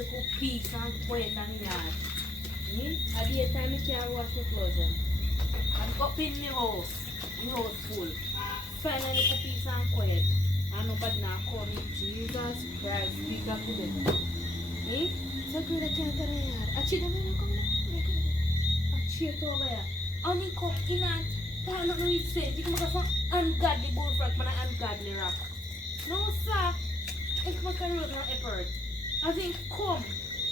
little peace and quiet and yard. At the time, I can't wash my clothes. I'm up in the house full. Find a little peace and quiet. And nobody now call me Jesus Christ, big up to them. So good I can't tell you. I cheat them and come there. I cheat over here. Only come in and I don't know what it's saying. You can make some ungodly bullfrog and an ungodly rock. No, sir. It's my career on effort. I think, come.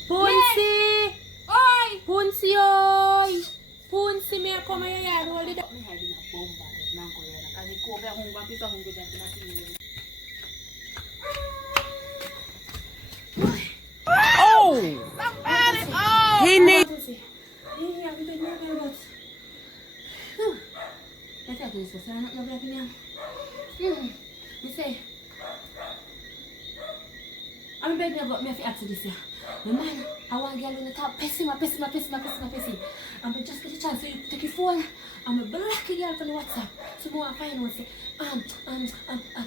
Punsi! Oi! Punsi, oi! Punsi, me come here and hold it up. Me hiding a bomb bag. Now go here. Because they go over hungry and piece of hungry that nothing. Oh! Somebody! Oh! He needs. Yeah, I'm been there about. Let's have this. I'm not going to be here. You say. I'm begging about me if you ask this here. The man, I want to get on the top, pissy. I'm just get a chance to take your phone. I'm a black girl from the WhatsApp. So go and find one say,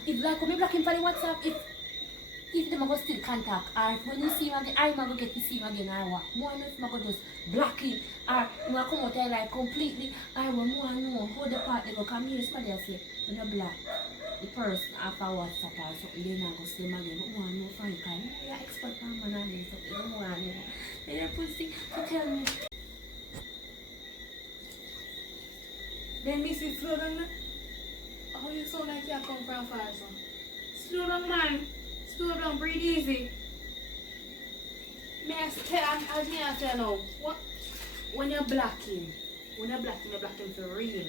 if like when me black him for the WhatsApp, if them go still contact, or when you see him again, I'm going to get to see him again, or what? More than if I'm going to just block him, or I'm going to come out there like completely, or more and know how the part they go, come here, somebody say, when you block the person after WhatsApp or something, they're not going to see him again, but more and know from you, because you're expert on man and this, you don't want to know. And you're pussy to tell me. Then Mrs. Slow down, how you sound like you come from far, son? Slow down, man. Slow down, breathe easy. May I say now, what? When you're blacking, you're blacking for real.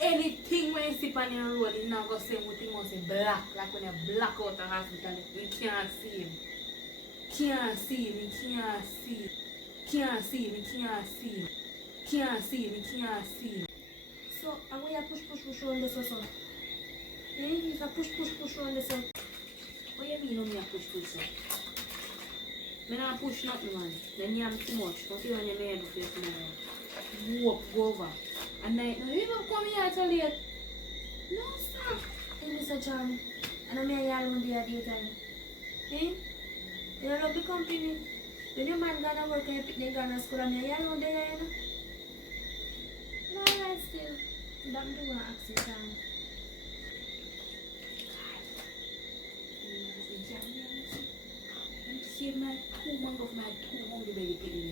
Anything when you sit on your road, you're not going to say what you must say black. Like when you black out the hospital, you can't see him. Can't see him, you can't see him. Can't see him, you can't see him. Can't see him, you can't see him. So, I'm going to push on this also. It's a push on this one. What do you mean when you push? I don't push nothing, man. Then you have too much. Don't you want your maid to face me? Walk, go over. And then, no, you even come here so late. No, sir. Hey, Mr. John. And I'm here all day at daytime. Eh? You don't love the company. When your man gonna work and you pick the gun at school, I'm here all day, you know? No, right still. But I'm doing an accident. See my two months of my two hungry baby picking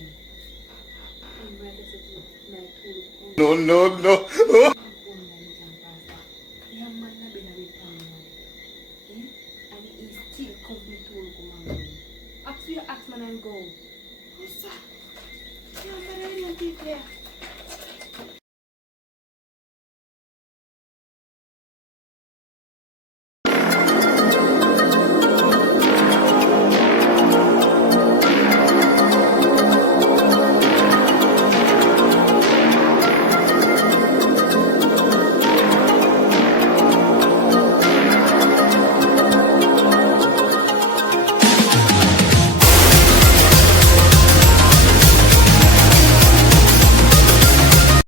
No. Yeah, man, I've been a bit and he still coming to look after you ask man and go. Oh, sir. Yeah, but I didn't think there.